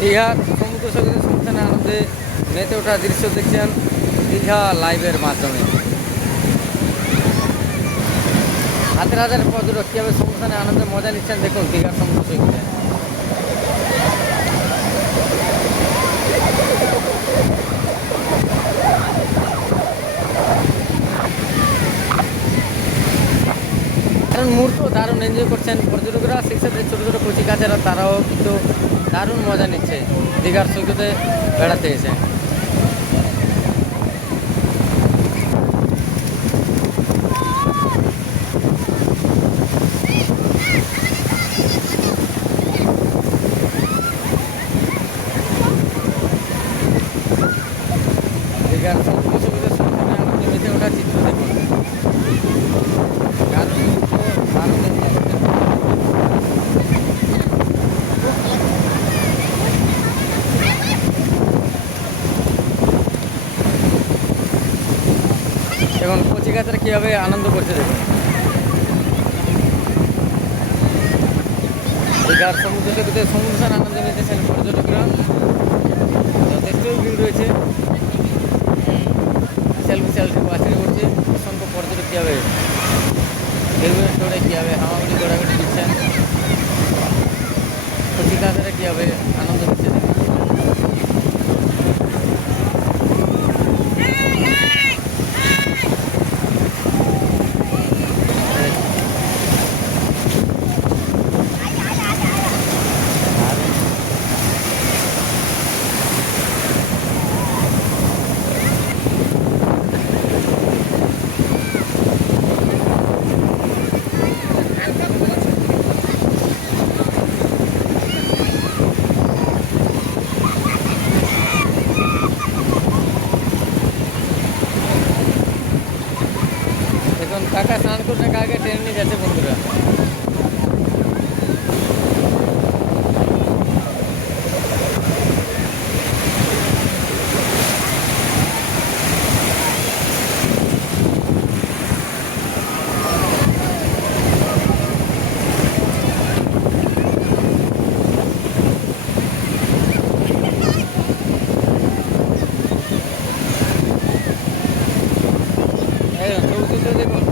দীঘার সমুদ্র সৈকতের সমুদ্রে আনন্দে মেতে ওঠা দৃশ্য দেখছেন দীঘা লাইভের মাধ্যমে। হাজার হাজার পর্যটক কীভাবে সমুদ্রে আনন্দে মজা নিচ্ছেন দেখুন দীঘার সমুদ্র সৈকতে দারুণ মুহূর্ত, দারুণ এনজয় করছেন পর্যটকরা। সেই সাথে ছোটো ছোটো কচি কাচারা তারাও কিন্তু দারুণ মজা নিচ্ছে। দীঘার সৈকতে বেড়াতে এসে দীঘার সমুদ্র সৈকতের সন্ধানে আমাকে মেতে ওঠা চিত্র দেখুন দারুণ মুহূর্ত দারুণ enjoy করছেন। এখন কচি কাচারা কীভাবে আনন্দ করছে দেখুন। দীঘার সমুদ্র সৈকতে সমুদ্র আনন্দ নিতেছেন পর্যটকরা যথেষ্টই ভিড় রয়েছে। বিশাল বিশাল বাসে উঠছে অসংখ্য পর্যটক কীভাবে হেলমেট দৌড়ে কীভাবে হামাগুড়ি ঘোরাঘুরি দিচ্ছেন। কচি কাচারা কীভাবে আনন্দ দিচ্ছে এখন কাকা স্নান করতে কাকে ট্রেন নিয়ে যাচ্ছে বন্ধুরা Gracias.